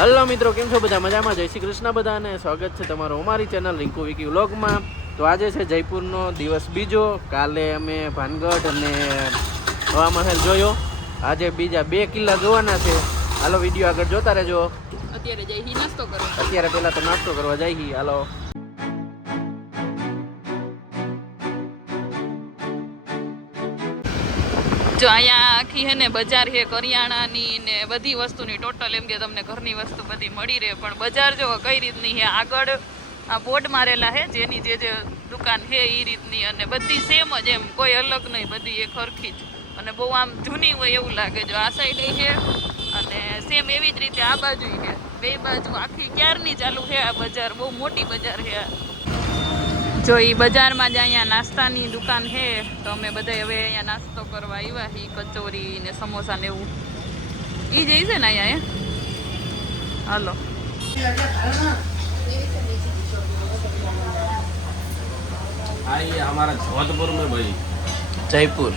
Hello મિત્રો, કેમ છો બધા? મજામાં? જય શ્રી કૃષ્ણ બધાને. સ્વાગત છે તમારું અમારી ચેનલ રિંકુ વિકી વ્લોગમાં. તો આજે છે જયપુરનો દિવસ બીજો. કાલે અમે ભાનગઢ અને હવા મહેલ જોયો. આજે બીજા 2 કિલ્લા જોવાના છે. હાલો વિડીયો આગળ જોતા રહેજો. અત્યારે જઈ નાસ્તો કરવા. અત્યારે પહેલા તો નાસ્તો કરવા જઈ. હાલો જો અહીંયા આખી હે ને બજાર છે કરિયાણાની ને બધી વસ્તુની ટોટલ એમ કે તમને ઘરની વસ્તુ બધી મળી રહે. પણ બજાર જો કઈ રીતની છે, આગળ આ બોર્ડ મારેલા છે જેની જે દુકાન છે એ રીતની, અને બધી સેમ જ, એમ કોઈ અલગ નહીં, બધી એક સરખી જ, અને બહુ આમ જૂની હોય એવું લાગે. જો આ સાઈડ છે અને સેમ એવી જ રીતે આ બાજુ છે, બે બાજુ આખી ક્યારની ચાલુ છે આ બજાર. બહુ મોટી બજાર છે. જો એ બજારમાં જ અહીંયા નાસ્તાની દુકાન છે, તો અમે બધા હવે અહીંયા નાસ્તો કરવા આવ્યા છીએ. કચોરી ને સમોસા ને એવું એ જઈ છે ને અહીંયા. હાલો आइए हमारा जोधपुर में भाई જયપુર.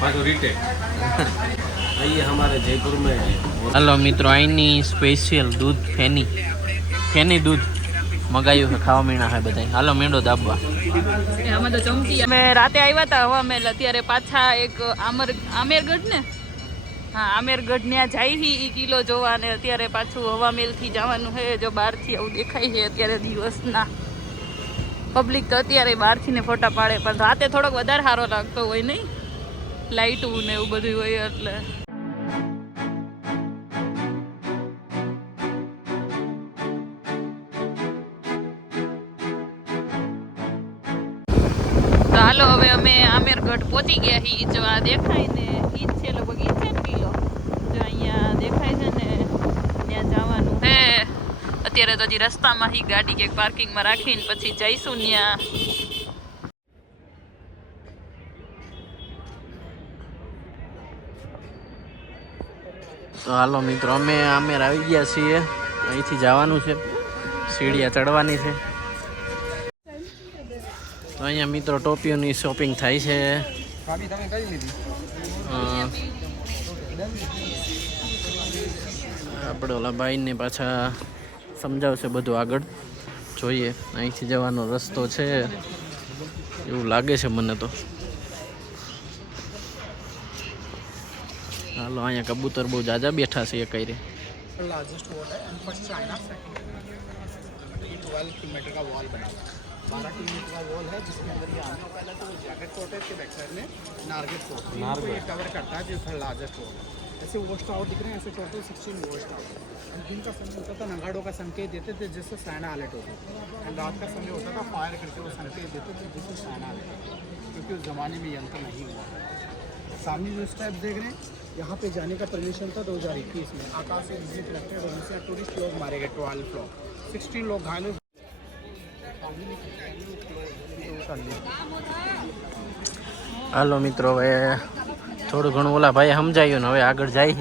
बाजू रीटे आइए हमारे जयपुर में। હાલો મિત્રો, અહીંની સ્પેશિયલ દૂધ ફેની દૂધ મગાયું છે, ખાવા મીણા છે બધા. હાલો મેંડો દાબવા. આમાં તો ચમકી. અમે રાતે આવ્યા હતા હવા મહેલ, અત્યારે પાછા એક આમેરગઢ ને, હા આમેરગઢ ત્યાં જાય છે એ કિલ્લો જોવા, અને અત્યારે પાછું હવા મહેલથી જવાનું છે. જો બહારથી આવું દેખાય છે અત્યારે દિવસના. પબ્લિક તો અત્યારે બહારથી ને ફોટા પાડે, પણ રાતે થોડોક વધારે સારો લાગતો હોય નહીં, લાઇટું ને એવું બધું હોય એટલે. તો હાલો હવે અમે આમેરગઢ પહોંચી ગયા છીએ. જો આ દેખાય ને ઈ જ છે, લગભગ ઈ જ છે ને કિલ્લો. જો અહીંયા દેખાય છે ને, ત્યાં જવાનું છે. અત્યારે તો હજી રસ્તામાં ही ગાડી કે પાર્કિંગમાં રાખીને પછી જઈશું ત્યાં. તો હાલો મિત્રો, અમે આમેર આવી ગયા છીએ. અહીંથી જવાનું છે, સીડિયા ચડવાની છે. તો અહીંયા મિત્રો ટોપીઓની શોપિંગ થાય છે. આપણે ઓલા ભાઈને પાછા સમજાવશે બધું આગળ. જોઈએ, અહીંથી જવાનો રસ્તો છે એવું લાગે છે મને તો. હાલો, અહીંયા કબૂતર બહુ જાજા બેઠા છે એ કઈ રે. लार्जेस्ट वॉल है and first China, second 12 kilometre का वॉल बना हुआ है, 12 किलोमीटर का वॉल है जिसके अंदर ये आने पहले तो जैकेट फोर्ट है, इसके बैक साइड में नारगेट फोर्ट ये कवर करता है, जो लार्जेस्ट वॉल है। ऐसे वॉच टावर दिख रहे हैं, ऐसे टोटल 16 वॉच टावर। एंड दिन का समय होता था नगाड़ों का संकेत देते थे जिससे साइना अलर्ट होती थी, एंड रात का समय होता था फायर करके वो संकेत देते थे जिससे साइना अलर्ट होती, क्योंकि उस ज़माने में यंत्र नहीं हुआ। सामने जो स्टेप देख रहे हैं, यहाँ पे जाने का परमिशन था 2021 में। आकाश से विजिट रखते हैं, वहीं से टूरिस्ट लोग मारे गए 12 फ्लोर, 16 लोग घायल हुए। હાલો મિત્રો, હવે થોડું ઘણું ઓલા ભાઈ સમજાયું ને હવે આગળ જાય.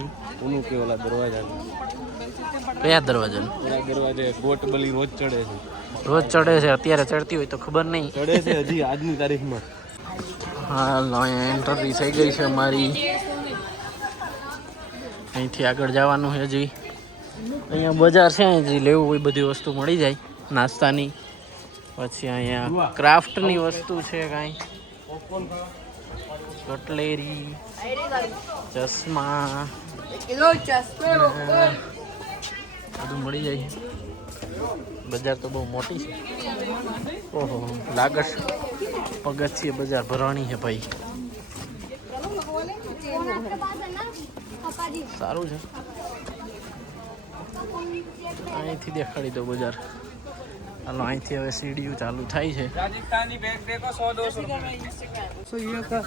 उन्हों के वाला दरवाजा કયા દરવાજાનું? ओला दरवाजे बोट बली रोज चढ़े છે, રોજ ચડે છે? અત્યારે ચડતી હોય તો ખબર નહીં. ચढ़े છે હજી આજની તારીખમાં. હાલો, અહીંયા એન્ટ્રી થઈ ગઈ છે અમારી. અહીંથી આગળ જવાનું છે. હજી અહીંયા બજાર છે, હજી લેવું હોય બધી વસ્તુ મળી જાય નાસ્તાની. પછી અહીંયા ક્રાફ્ટની વસ્તુ છે, કાંઈ કટલેરી, ચશ્મા બધું મળી જાય. બજાર તો બહુ મોટી છે. ઓહો, લાગશ પગથિયે બજાર ભરાણી છે ભાઈ. સારું છે. અહીંથી દેખાડી દો બજાર. હાલો, અહીંથી હવે સીડીયું ચાલુ થાય છે. રાજસ્થાની બેગ દેખો 100-200 રૂપિયા.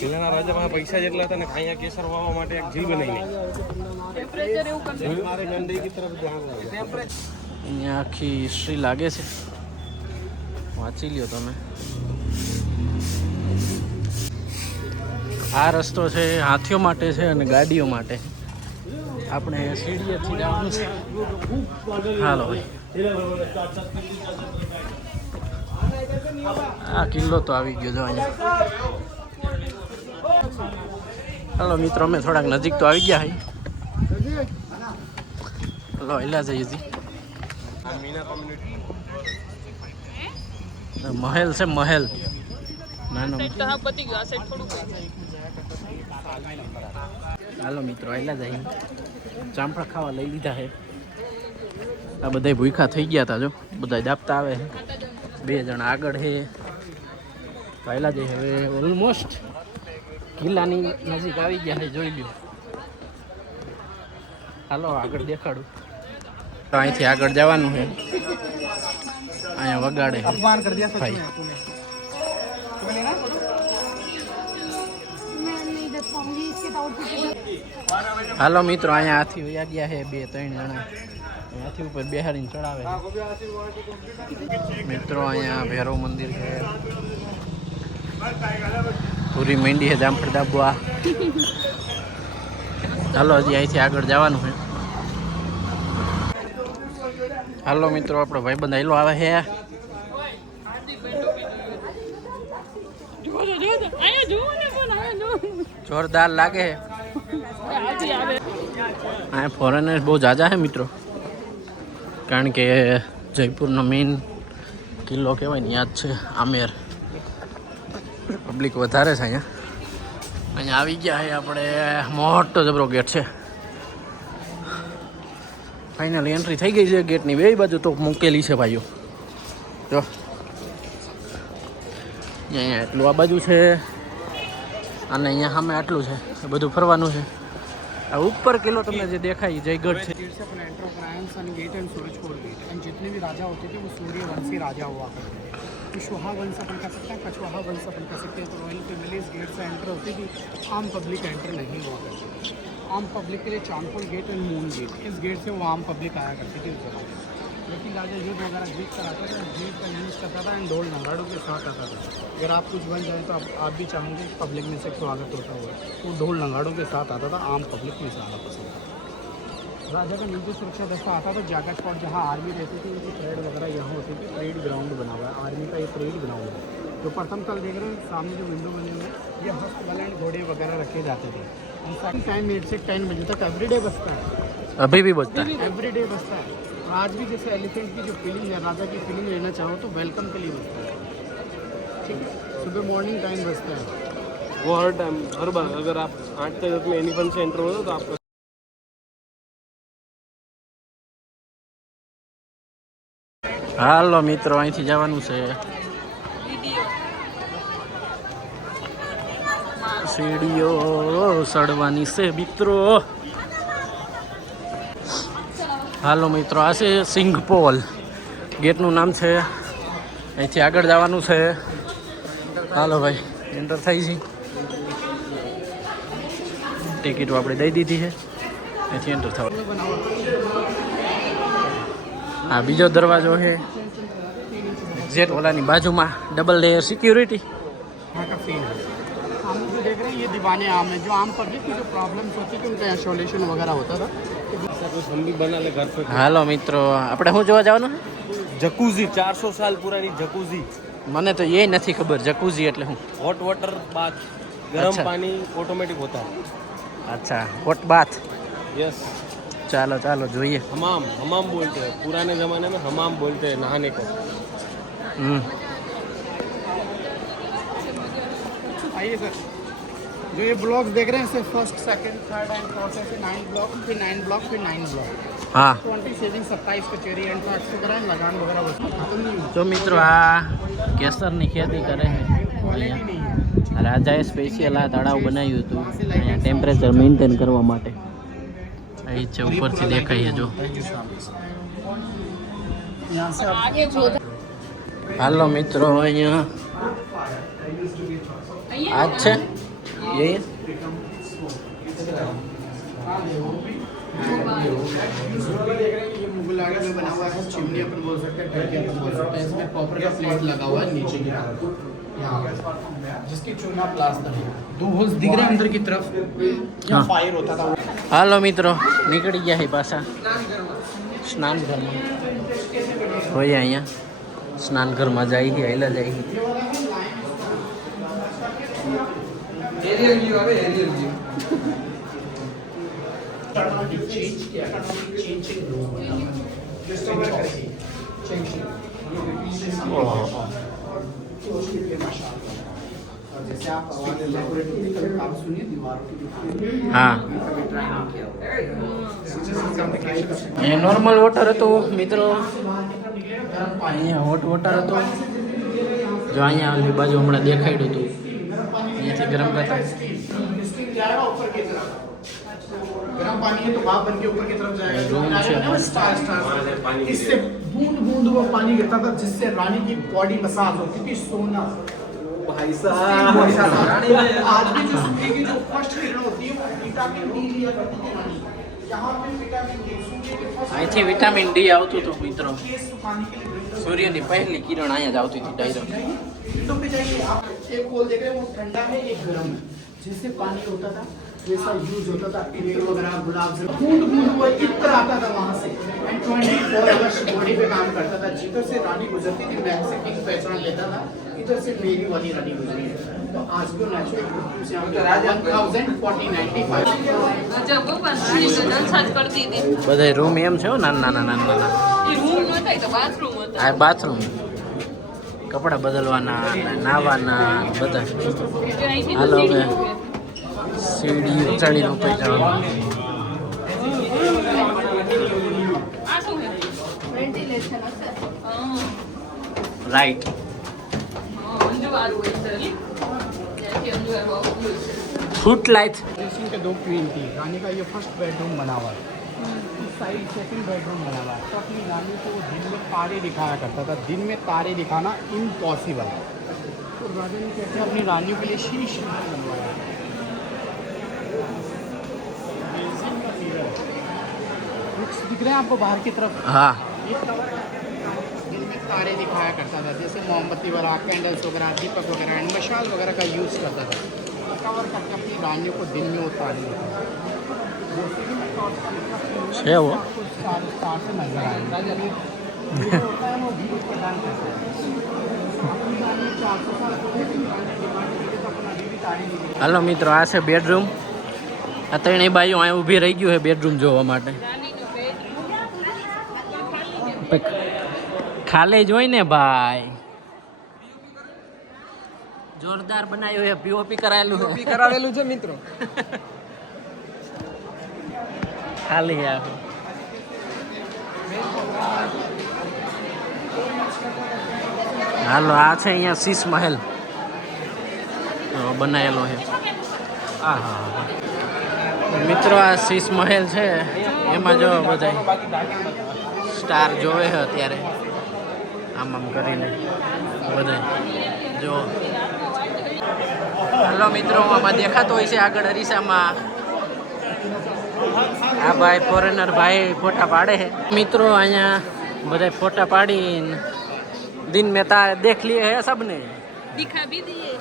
પેલાના રાજામાં પૈસા જેટલા હતા ને, અહીંયા કેસર વાવવા માટે એક ઝીલ બનાવી. અહીંયા આખી હિસ્ટ્રી લાગે છે, વાંચી લ્યો તમે. આ રસ્તો છે હાથીઓ માટે છે અને ગાડીઓ માટે. આપણે સીડીએથી જવાનું છે. હાલો ભાઈ, આ કિલ્લો તો આવી ગયો જો અહીંયા. હાલો મિત્રો, અમે થોડાક નજીક તો આવી ગયા. હલો હેલા જઈએ જી આ મીના કોમ્યુનિટી મહેલ છે મહેલ નાનો સાઈડ તો હા પતી ગયું આ સાઈડ થોડું હાલો મિત્રો હેલા જઈએ જામફળ ખાવા લઈ લીધા છે આ બધા ભૂખા થઈ ગયા હતા જો બધા દાપતા આવે છે 2 જણા આગળ છે પહેલા જઈ હવે ઓલમોસ્ટ કિલ્લાની નજીક આવી ગયા છે જોઈ લ્યો હાલો આગળ દેખાડું તો અહીંથી આગળ જવાનું છે અહીંયા વગાડે છે अपमान कर दिया सच भाई। में तूने तुम्हें लेना હાલો મિત્રો અહીંયા હાથી વયા ગયા છે 2-3 જણા હાથી ઉપર બેહાડીને ચડાવે છે મિત્રો અહીંયા ભૈરવ મંદિર છે પૂરી માંડી છે જામફળ દાબવા ચાલો હજી અહીંથી આગળ જવાનું છે હાલો મિત્રો આપણો ભાઈબંધ આયલો આવે છે જોરદાર લાગે છે અહીંયા ફોરેનર્સ બહુ ઝાઝા છે મિત્રો કારણ કે જયપુરનો મેઇન કિલ્લો કહેવાય ને યાદ છે આમેર પબ્લિક વધારે છે અહીંયા આવી ગયા છે આપણે મોટો જબરો ગેટ છે ફાઇનલી એન્ટ્રી થઈ ગઈ છે ગેટની બે બાજુ તો મૂકેલી છે ભાઈઓ જો અહીંયા એટલું આ બાજુ છે અને અહીંયા સામે આટલું છે એ બધું ફરવાનું છે આ ઉપર કિલ્લો તમને જે દેખાય જયગઢ છે गेट से अपन एंटर कराएं सन गेट एंड सूरजकोट गेट एंड जितने भी राजा होते थे वो सूर्यवंशी राजा हुआ करते थे कुशवाहा वंश अपन कह सकते हैं कछवाहा वंश अपन कह सकते हैं तो रॉयल फैमिली इस गेट से एंटर होती थी आम पब्लिक एंटर नहीं हुआ करती थी आम पब्लिक के लिए Chandpur gate and moon gate इस गेट से वो आम पब्लिक आया करती थी उस जगह लेकिन राजा युद्ध वगैरह जीत कर आता था गेट का यूज़ करता था एंड ढोल नगाड़ों के साथ आता था अगर आप कुछ बन जाए तो आप भी चाहेंगे पब्लिक में से स्वागत होता हुआ वो ढोल नगाड़ों के साथ आता था आम पब्लिक में से आना पसंद था राजा का नीचे सुरक्षा दस्ता आता था जैकेट स्पॉट जहाँ आर्मी रहती थी उनकी परेड वगैरह यहाँ होती थी परेड ग्राउंड बना हुआ है आर्मी का ये परेड ग्राउंड है जो प्रथम तल देख रहे हैं सामने जो विंडो बनी हुई है ये हस्तबल एंड घोड़े वगैरह रखे जाते थे टाइम 8 से 10 बजे तक एवरीडे बसता है अभी भी बचता है एवरीडे बसता है आज भी जैसे एलिफेंट की जो फीलिंग है राजा की फीलिंग लेना चाहो तो वेलकम के लिए बसता है ठीक है सुबह मॉर्निंग टाइम बसता है वो हर टाइम हर बार अगर आप 8 तक में एनी फन से एंटर हो तो आपका હાલો મિત્રો અહીંથી જવાનું છે સીડીઓ સડવાની છે મિત્રો હાલો મિત્રો આ છે સિંઘપોલ ગેટનું નામ છે અહીંથી આગળ જવાનું છે હાલો ભાઈ એન્ટર થઈ છે ટિકિટ આપણે દઈ દીધી છે અહીંથી એન્ટર થવા આ બીજો દરવાજો છે એક્ઝેક્ટ ઓલાની બાજુમાં ડબલ લેયર સિક્योरिटी यहाँ का फील है हम जो देख रहे हैं ये दीवाने आम है जो आम पब्लिक की जो प्रॉब्लम्स होती थी उनका इंस्टॉलेशन वगैरह होता था कुछ हम भी बना ले घर पे હાલો મિત્રો આપણે શું જોવા જવાનું जकूजी 400 साल पुरानी जकूजी મને તો એ નથી ખબર જકુઝી એટલે શું हॉट वाटर बाथ गर्म अच्छा। पानी ऑटोमेटिक होता है અચ્છા હોટ બાથ यस ચાલો ચાલો જોઈએ हमाम हमाम बोलते हैं पुराने ज़माने में हमाम बोलते हैं नहाने को હમ आइए सर जो ये ब्लॉक्स देख रहे हैं इसे first second third and fourth ऐसे 9 ब्लॉक फिर 9 ब्लॉक फिर 9 ब्लॉक હા 20 सेविंग 27 कचेरी एंड टैक्स वगैरह लगान वगैरह वस्तु खत्म नहीं हुआ તો મિત્રો આ કેસરની ખેતી કરે છે અહીંયા રાજાએ સ્પેશિયલ આ તળાવ બનાવ્યું હતું અહીંયા ટેમ્પરેચર મેન્ટેન કરવા માટે અહીં છે ઉપરથી દેખાય છે જો यहाँ से आप હાલો મિત્રો અહીંયા આ જ છે એ ये मुगल आर्ट में बना हुआ है चिमनी अपन बोल सकते हैं खिड़की अपन बोल सकते हैं इसमें कॉपर का प्लेट लगा हुआ है नीचे की तरफ यहाँ पे जिसकी चूना प्लास्टर है 2 होल्स दिख रहे हैं अंदर की तरफ यहाँ फायर होता था હાલો મિત્રો નીકળી ગયા છે પાછા સ્નાન ઘરમાં હોય અહીંયા સ્નાન ઘરમાં જાય છે હેલા જાય છે एरियल व्यू चेंज किया चेंजिंग रूम तो उसके लिए माशाल्लाह और जैसे आप डेकोरेटिव काम सुनिए दीवारों की હા कभी ट्राई नहीं किया અહીંયા નોર્મલ વોટર હતું મિત્રો, અહીંયા હોટ વોટર હતું. જો અહીંયા ઓલી બાજુ હમણાં દેખાડ્યું હતું, અહીંયાથી ગરમ કરતા. स्टीम जाएगा ऊपर की तरफ गर्म पानी है तो भाप बन के ऊपर की तरफ जाएगा रूम से मस्त. स्टार इससे बूंद बूंद वो पानी गिरता था जिससे रानी की बॉडी मसाज होती थी सोना भाई साहब आज भी जो सूर्य की जो फर्स्ट किरण होती है वो विटामिन डी लिया करती थी रानी यहाँ पे विटामिन डी सूर्य के फर्स्ट અહીંથી વિટામિન ડી આવતું હતું મિત્રો. केस सुखाने के लिए સૂર્યની પહેલી કિરણ અહીંયા જ આવતી હતી ડાયરેક્ટ. विंडो पे जाइए आप एक होल देख रहे हैं वो ठंडा है एक गर्म है जैसे पानी होता था वैसा यूज होता था इत्र वगैरह गुलाब जल बूंद बूंद वो इत्र आता था वहाँ से एंड 24 आवर्स बॉडी पे काम करता था जिधर से रानी गुजरती थी मैं से किंग पहचान लेता था इधर से मेरी वाली रानी गुजरी है तो आज भी नेचुरल से हम 104095 અચ્છા ભગવાન રાણી તો જલસા જ કરતી હતી. બધા રૂમ એમ છે હો, નાના નાના નાના. એ રૂમ નહોતા, એ તો બાથરૂમ હતા. આ બાથરૂમ, કપડાં બદલવાના, નાવાના બધા. એટલે અહીંથી તો હાલો હવે સીડી છે. સીડી ઉચાડીને ઉપર જવાનું. આ શું છે? વેન્ટિલેશન હશે. હા, રાઈટ. અંજવાળું હોય છે ને? ત્યાંથી અંજવાળું આવતું હોય છે. ફૂટ લાઈટ. ड्रेसिंग के दो क्वीन थी रानी का ये फर्स्ट बेडरूम बना हुआ है इस साइड सेकंड बेडरूम बना हुआ है तो अपनी रानी को दिन में तारे दिखाया करता था दिन में तारे दिखाना इम्पॉसिबल है तो राजा ने कहते हैं अपनी रानियों के लिए शीश बनवाया दिख रहे हैं आपको बाहर की तरफ હા ये कवर दिन में तारे दिखाया करता था जैसे मोमबत्ती वगैरह कैंडल्स वगैरह दीपक वगैरह एंड मशाल वगैरह का यूज़ करता था कवर करके अपनी रानियों को दिन में उतारने होता था जैसे कि मैं टॉर्च છે वो. आपको स्टार से नजर आएगा जो होता है वो व्यू प्रदान करता है अपनी रानी 400 साल पहले की रानी डिमांड की तो अपना अभी भी तारे नहीं दिखा હાલો મિત્રો, આ છે બેડરૂમ. આ ત્રણેય બાઈઓ અહીંયા ઊભી રહી ગયું છે બેડરૂમ જોવા માટે. રાણીનું બેડરૂમ ખાલી જ હોય ને ભાઈ. જોરદાર બનાવ્યું છે, પીઓપી કરાયેલું છે. કરાવેલું છે મિત્રો. ખાલી છે. હાલો આ છે અહીંયા શીશ મહેલ બનાવેલો છે. હા હા મિત્રો, આ શીશ મહેલ છે, એમાં જો બધા સ્ટાર જોવે છે અત્યારે આમ આમ કરીને બધા જો. હાલો મિત્રો, આમાં દેખાતો હોય છે આગળ અરીસામાં આ ભાઈ ફોરેનર ભાઈ ફોટા પાડે છે. મિત્રો અહીંયા બધા ફોટા પાડીને દિન મેં તારે દેખ લીએ હે સબને. દિખા બી દીએ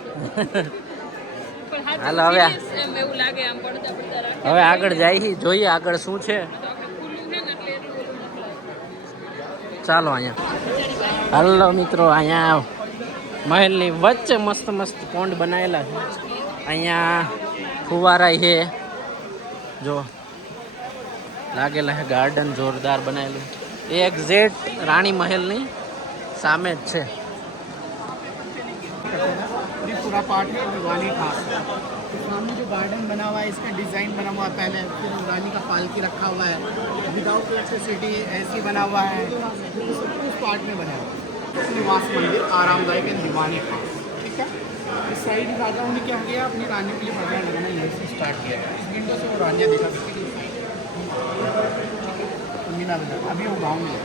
પણ હાથ હાલો હવે એમ એવું લાગે આમ પડતા પડતા રાખે. હવે આગળ જાય જોઈએ આગળ શું છે. તો આખું ખુલ્લું છે ને એટલે એટલું ઓલું નથી લાગતું. ચાલો અહીંયા. હાલો મિત્રો, અહીંયા મહેલની વચ્ચે મસ્ત મસ્ત પોન્ડ બનાવેલા છે. અહીંયા ફુવારા છે જો લાગેલા છે, ગાર્ડન જોરદાર બનાવેલું. એ એક્ઝેક્ટ રાણી મહેલની સામે જ છે. ये पूरा पार्ट है दीवानी खास सामने जो गार्डन बना हुआ है इसका डिज़ाइन बना हुआ है पहले फिर रानी का पालकी रखा हुआ है विदाउट इलेक्ट्रिसिटी ऐसी बना हुआ है उस पार्ट में बना हुआ है निवास मंदिर आरामदायक है दीवानी खास ठीक है इस साइड राजाओं ने क्या किया अपनी रानी के लिए भगवान लगाना यहीं से स्टार्ट किया इस विंडो से वो रानियाँ दिखा सकती थी मीना अभी वो गाँव में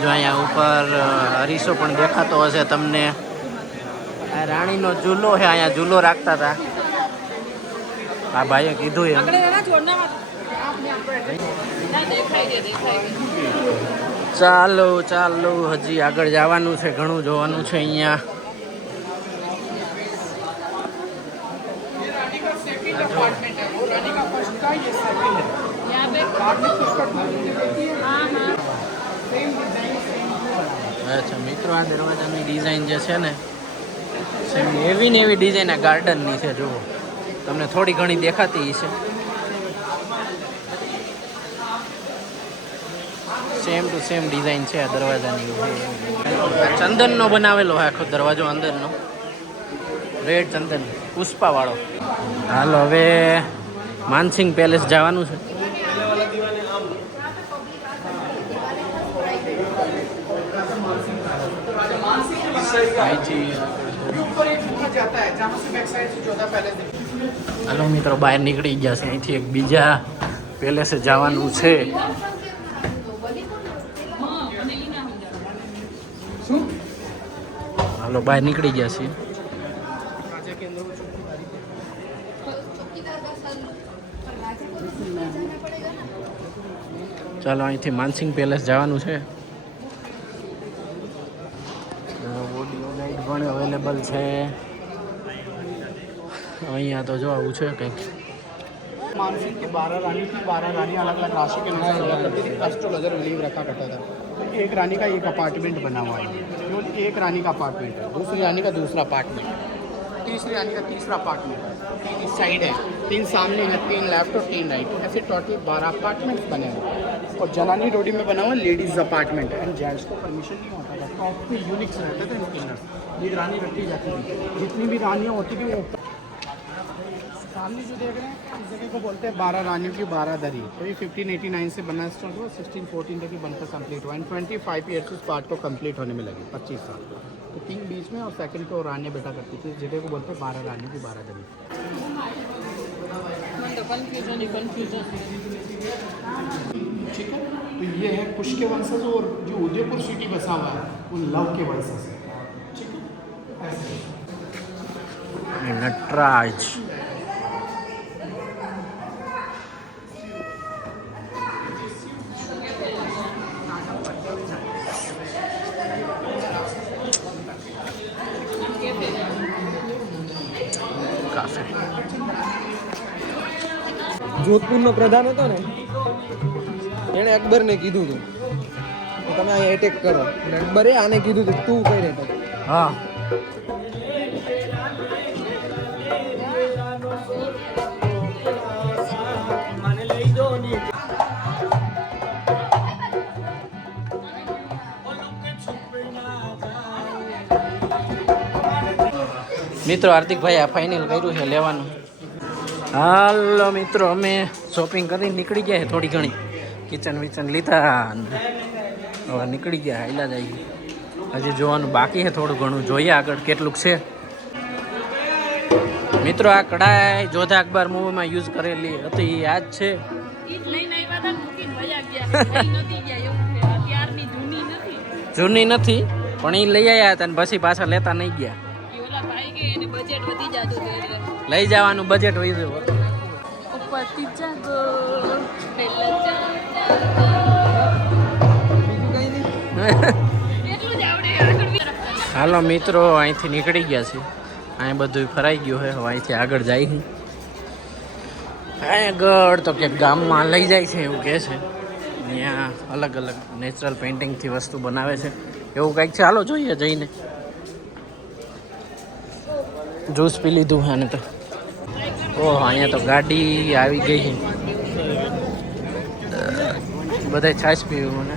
જો અહીંયા ઉપર અરીસો પણ દેખાતો હશે તમને. આ રાણીનો ઝૂલો છે, અહીંયા ઝૂલો રાખતા હતા આ ભાઈએ કીધું એમ. ચાલો ચાલો, હજી આગળ જવાનું છે, ઘણું જોવાનું છે અહીંયા. सेकंड अपार्टमेंट है वो रानी का फर्स्ट का ये सेकंड है यहाँ पे बाद में उसका सेम हाँ हाँ डिजाइन सेम અચ્છા મિત્રો, આ દરવાજાની ડિઝાઇન જે છે ને સેમ એવી ને એવી ડિઝાઇન આ ગાર્ડનની છે. જુઓ, તમને થોડી ઘણી દેખાતી છે. સેમ ટુ સેમ ડિઝાઇન છે આ દરવાજાની. ચંદનનો બનાવેલો હોય આખો દરવાજો અંદરનો, રેડ ચંદન પુષ્પાવાળો. હાલો હવે માનસિંગ પેલેસ જવાનું છે. હાલો મિત્રો, બહાર નીકળી ગયા છે. અહીંથી એક બીજા પેલેસે જવાનું છે. હાલો બહાર નીકળી ગયા છીએ. ચાલો અહીંથી માનસિંગ પેલેસ જવાનું છે. ઓડિયો ગાઈડ પણ અવેલેબલ છે અહીંયા. તો જો આવું છે કંઈક. मानसिंह के 12 रानी थी, 12 रानी अलग अलग राशि के अनुसार हुआ करती थी. एस्ट्रोलॉजर रिलीव रखा करता था. तो एक रानी का एक अपार्टमेंट बना हुआ है, केवल एक रानी का अपार्टमेंट है, दूसरी रानी का दूसरा अपार्टमेंट, तीसरी रानी का तीसरा अपार्टमेंट है, 3 इस साइड है, 3 सामने है, 3 लेफ्ट और 3 राइट. ऐसे टोटल 12 अपार्टमेंट बने हैं. और जनानी रोडी में बना हुआ लेडीज अपार्टमेंट एंड जेंट्स को परमिशन नहीं होता था. टॉप पे यूनिक्स रहते थे इनके अंदर. ये रानी रखी जाती थी. जितनी भी रानियाँ होती थी वो सामने जो देख रहे हैं इस जगह को बोलते हैं 12 रानियों की 12 दरी. तो ये 1589 से बनना स्टार्ट हुआ, 1614 तक ये बनकर कंप्लीट हुआ. एंड 25 ईयर्स इस पार्ट को कंप्लीट होने में लगे, 25 साल. तो किंग बीच में और सेकंड को रानियाँ बैठा करती थी. इस जगह को बोलते हैं 12 रानियों की 12 दरी. ठीक है, तो ये है कुश के वंशज और जो उदयपुर सिटी बसा हुआ है वो लव के वंशज है. ठीक है, ऐसे नटराज. જોધપુરનો પ્રધાન હતો ને, એણે અકબરને કીધું હતું કે તમે અહીંયા એટેક કરો. અને અકબરે આને કીધું હતું તું કઈ રહેતો. હા, મિત્રો હાર્દિકભાઈ આ ફાઇનલ કર્યું છે લેવાનું. હાલો મિત્રો, અમે શોપિંગ કરીને નીકળી ગયા છે. થોડી ઘણી કિચન વિચન લીધા, હવે નીકળી ગયા. હાઈલા જાય. હજી જોવાનું બાકી છે થોડું ઘણું. જોઈએ આગળ કેટલુંક છે. મિત્રો આ કઢાઈ જોધા અકબર મૂવીમાં યુઝ કરેલી હતી, યાદ છે? જૂની નથી પણ એ લઈ આવ્યા હતા ને પછી પાછા લેતા નહીં ગયા. લઈ જવાનું બજેટ વધી હાલો મિત્રો, અહીંથી નીકળી ગયા છે. અહીં બધું ફરાઈ ગયું છે. હવે અહીંથી આગળ જાય છે. આગળ તો કે ગામમાં લઈ જાય છે એવું કહે છે. ત્યાં અલગ અલગ નેચરલ પેઇન્ટિંગથી વસ્તુ બનાવે છે એવું કંઈક છે. હાલો જોઈએ જઈને. જ્યુસ પી લીધું છે ને તો. ઓહ, અહીંયા તો ગાડી આવી ગઈ છે. બધા છાશ પીવું મને.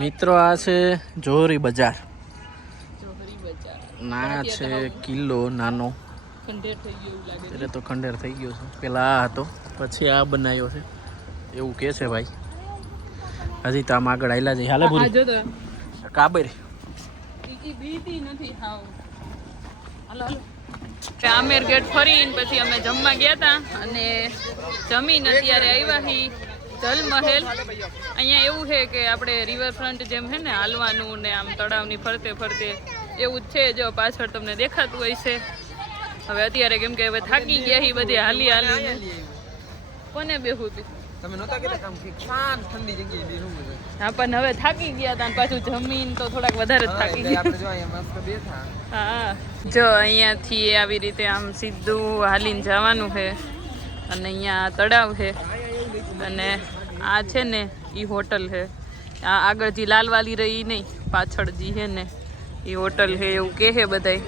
મિત્રો આ છે જોહરી બજાર. ના છે કિલ્લો નાનો. એટલે તો ખંડેર થઈ ગયો છે. પેલા આ હતો, પછી આ બનાવ્યો છે એવું કે છે ભાઈ. હજી તો આમ આગળ આયલા જઈ. હાલે પૂરી કાબર આમેર ગેટ ફરીને પછી અમે જમવા ગયા હતા અને જમીન અત્યારે આવ્યા હી જલમહેલ. અહીંયા એવું છે કે આપણે રિવરફ્રન્ટ જેમ છે ને હાલવાનું ને આમ તળાવની ફરતે ફરતે એવું જ છે. જો પાછળ તમને દેખાતું હોય છે. હવે અત્યારે કેમ કે હવે થાકી ગયા હી બધી હાલી હાલી. કોને બેહું હતી તમે નહોતા કીધા કામ કે શાંત ઠંડી જગ્યાએ બેસવું છે. હા પણ હવે થાકી ગયા હતા અને પાછું જમીન તો થોડાક વધારે જ થાકી ગયા આપણે જો અહીંયા મસ્ત બેઠા. હા જો અહીંયાથી આવી રીતે આમ સીધું હાલીને જવાનું છે અને અહીંયા તળાવ છે અને આ છે ને એ હોટલ છે. આ આગળ જે લાલવાલી રહી નહીં પાછળ જે છે ને એ હોટલ છે એવું કહે છે બધાય.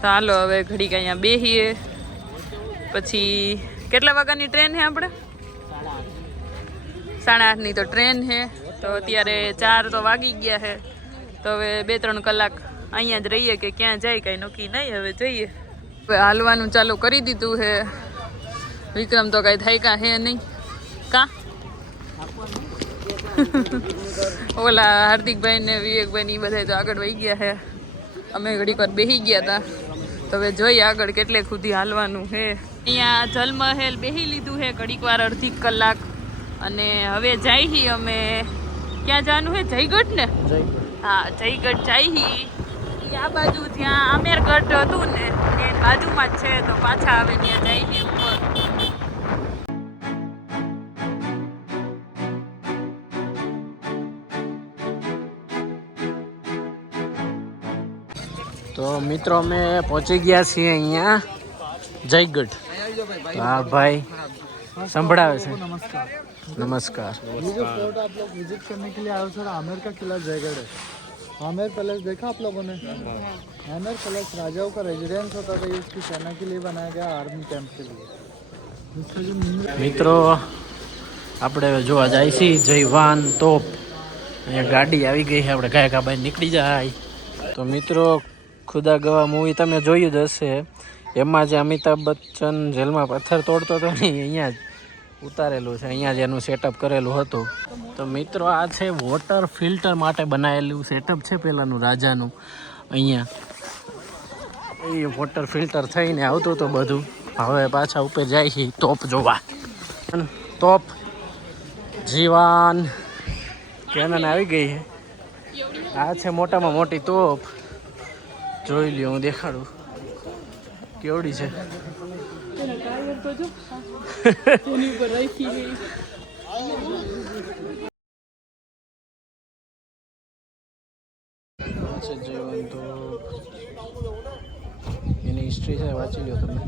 તો હાલો હવે ઘડીક અહીંયા બેસીએ. પછી કેટલા વાગ્યાની ટ્રેન છે આપણે? 8:30ની તો ટ્રેન છે. તો અત્યારે 4 તો વાગી ગયા છે. તો હવે 2-3 કલાક અહીંયા જ રહીએ કે ક્યાં જાય કાંઈ નક્કી નહીં. હવે જઈએ. હવે હાલવાનું ચાલુ કરી દીધું છે. વિક્રમ તો કાંઈ થાય કાં હે નહીં કાં ઓલા હાર્દિકભાઈ ને વિવેકભાઈ ને બધા તો આગળ વહી ગયા છે. અમે ઘડીક વાર બેસી ગયા હતા. તો હવે જોઈએ આગળ કેટલે સુધી હાલવાનું છે. અહીંયા જલમહેલ બેસી લીધું છે ઘડીક વાર અડધી કલાક. અને હવે જઈએ અમે ક્યાં જવાનું છે? જયગઢ ને? હા જયગઢ જઈએ. આ બાજુ ત્યાં આમેરગઢ હતું ને એ બાજુમાં જ છે. તો પાછા આવે ત્યાં જઈએ ઉપર. તો મિત્રો અમે પહોંચી ગયા છીએ અહીંયા જયગઢ. તો આ ભાઈ સંભળાવે છે. नमस्कार. નમસ્કાર. ये जो फोर्ट आप लोग विजिट करने के लिए आए हो सर, आमेर का किला जयगढ़ है. आमेर पैलेस देखा आप लोगों ने? आमेर पैलेस राजाओं का रेजिडेंस होता था. ये उसकी सेना के लिए बनाया गया, आर्मी कैंप के लिए. इसका जो મિત્રો આપણે જોવા જાય છે જયવાન તોપ. અહીંયા ગાડી આવી ગઈ છે. આપણે ગાયકા ભાઈ નીકળી જાય. તો મિત્રો ખુદા ગવા મૂવી તમે જોયું જ હશે. એમાં જે અમિતાભ બચ્ચન જેલમાં પથ્થર તોડતો હતો ને અહીંયા જ ઉતારેલું છે. અહીંયા જ એનું સેટઅપ કરેલું હતું. તો મિત્રો આ છે વોટર ફિલ્ટર માટે બનાવેલું સેટઅપ છે પહેલાંનું રાજાનું. અહીંયા એ વોટર ફિલ્ટર થઈને આવતું હતું બધું. હવે પાછા ઉપર જાય છે તોપ જોવા. તોપ જીવાન કેનન આવી ગઈ છે. આ છે મોટામાં મોટી તોપ. જોઈ લ્યો, હું દેખાડું કેવડી છે. એની હિસ્ટ્રી છે, વાંચી લ્યો તમે.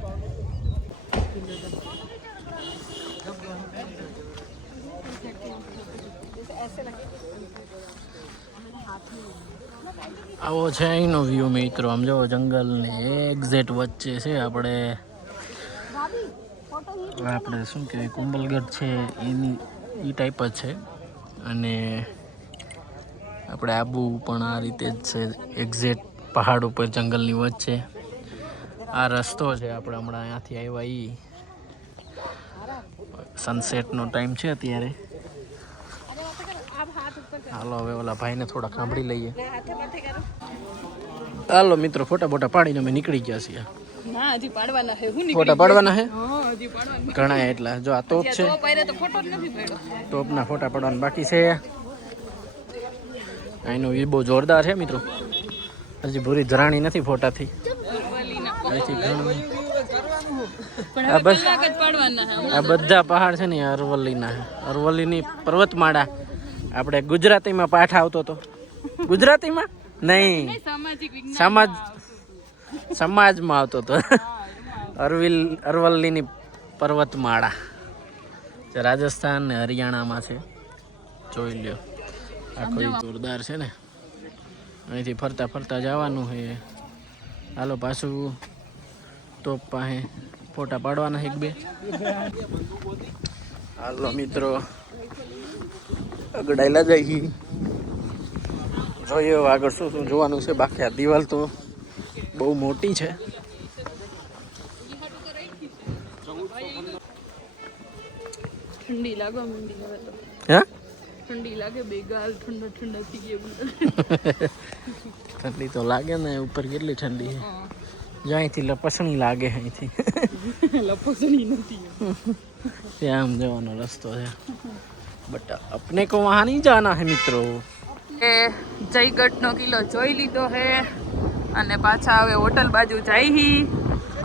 આવો છે અહીંનો વ્યૂ મિત્રો. આમ જો જંગલ ને એક્ઝેક્ટ વચ્ચે છે આપણે શું કહેવાય કુંબલગઢ છે એની એ ટાઈપ જ છે. અને આપણે આબુ પણ આ રીતે જ છે એક્ઝેક્ટ પહાડ ઉપર જંગલની વચ્ચે. આ રસ્તો છે આપણે હમણાં અહીંયાથી આવ્યા. એ સનસેટનો ટાઈમ છે અત્યારે. હાલો હવે ઓલા ભાઈને થોડા સાંભળી લઈએ. હાલો મિત્રો ફોટા બોટા પાડીને અમે નીકળી ગયા છીએ. ફોટા પાડવાના છે ઘણા એટલા. જો આ તોપ છે, તોપના ફોટા પાડવાના બાકી છે. અહીંનો વ્યૂ બહુ જોરદાર છે મિત્રો. હજી પૂરી ધરાણી નથી ફોટાથી. આ બધા પહાડ છે ને અરવલ્લીના છે. અરવલ્લીની પર્વતમાળા. આપણે ગુજરાતીમાં પાઠ આવતો હતો. ગુજરાતીમાં નહીં, સમાજમાં આવતો હતો. અરવલ્લીની પર્વતમાળા જે રાજસ્થાન ને હરિયાણામાં છે. જોઈ લ્યો, આખો જોરદાર છે ને. અહીંથી ફરતા ફરતા જવાનું છે. હાલો પાછું તોપ પાસે ફોટા પાડવાના એક બે. હાલો મિત્રો અગડાયેલા જાય. જોઈએ આગળ શું શું જોવાનું છે. બાકી આ દિવાલ તો બહુ મોટી છે. ઠંડી લાગે મંડી હવે તો. હે ઠંડી લાગે બે ગાલ ઠંડા ઠંડા થઈ ગયા. ઠંડી તો લાગે ને. ઉપર કેટલી ઠંડી છે. જો અહીંથી લપસણી લાગે. અહીંથી લપસણી નથી. ત્યાં આમ જવાનો રસ્તો છે. બટ अपने को वहाँ नहीं जाना है મિત્રો. એ જયગઢનો કિલ્લો જોઈ લીધો છે અને પાછા હવે હોટલ બાજુ જઈ.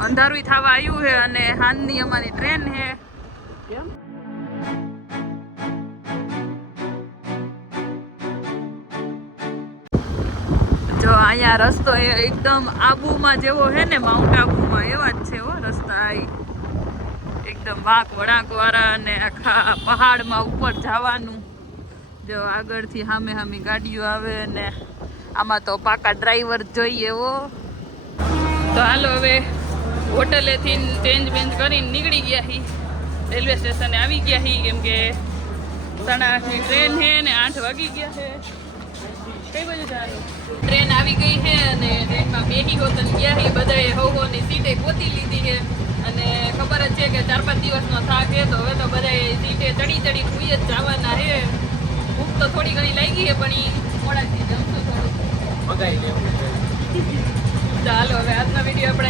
અંધારું થવા આવ્યું છે અને હાંજની અમારી ટ્રેન છે કેમ જો અહીંયા રસ્તો એકદમ આબુમાં જેવો હે ને, માઉન્ટ આબુમાં એવા જ છે હો રસ્તા. એકદમ વાંક વળાંક વાળા અને આખા પહાડમાં ઉપર જવાનું. જો આગળથી સામે સામે ગાડીઓ આવે ને આમાં તો પાકા ડ્રાઈવર જોઈએ હો. તો હાલો હવે હોટલેથી ચેન્જ બેન્જ કરીને નીકળી ગયા હી, રેલવે સ્ટેશને આવી ગયા હી, કેમ કે 8:30ની ટ્રેન છે ને 8 વાગી ગયા છે. કઈ બાજુ જવાનું? ટ્રેન આવી ગઈ છે અને ટ્રેનમાં બેસી ગોતન ગયા છે બધાએ. હોની સીટે ગોતી લીધી છે અને ખબર જ છે કે 4-5 દિવસનો થાક છે, તો હવે તો બધાએ સીટે ચડી સુઈ જ જવાના છે. ભૂખ તો થોડી ઘણી લાગી છે પણ એ મોડાથી જમશું થોડું. ચાલો હવે આજનો વિડીયો આપણે